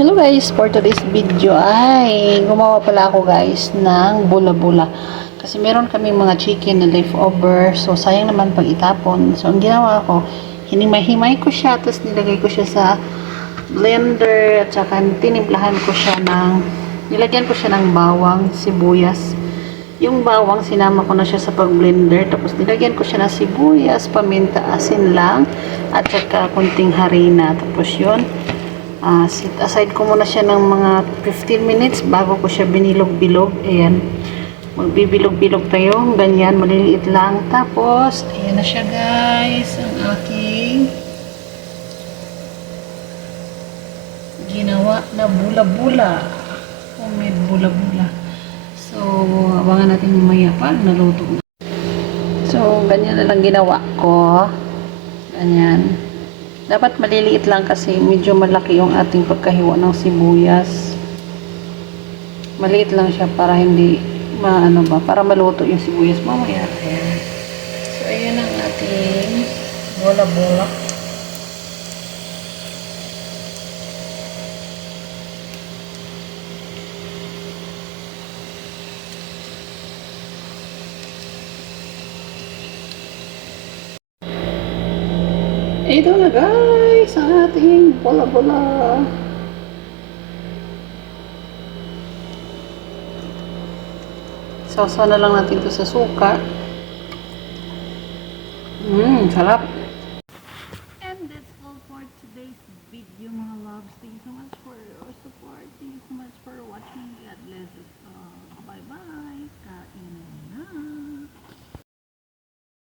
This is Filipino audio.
Hello guys, for today's video ay gumawa pala ako guys ng bula-bula. Kasi meron kaming mga chicken na leftover. So sayang naman pag itapon. So ang ginawa ko, hinimay-himay ko siya tapos nilagay ko siya sa blender at saka tinimplahan ko siya ng nilagyan ko siya ng bawang, sibuyas. Yung bawang sinama ko na siya sa pag-blender tapos nilagyan ko siya ng sibuyas, paminta, asin lang at saka kunting harina. Tapos yun, Ah, sit aside ko muna siya ng mga 15 minutes bago ko siya binilog-bilog. Ayan. Magbibilog-bilog tayo. Ganyan, maliliit lang. Tapos, ayan na siya guys. Ang aking ginawa na bula-bula. Homemade bula-bula. So, abangan natin mamaya pa naluto na. So, ganyan na lang ginawa ko. Ganyan. Dapat maliliit lang kasi medyo malaki yung ating pagkahiwa ng sibuyas. Maliit lang siya para hindi maano ba, para maluto yung sibuyas mamaya. So, ayan ang ating bola-bola. Ito na guys, ang ating bola-bola. Sausaw na lang natin ito sa suka. Mmm, sarap. And that's all for today's video mga loves. Thank you so much for your support. Thank you so much for watching.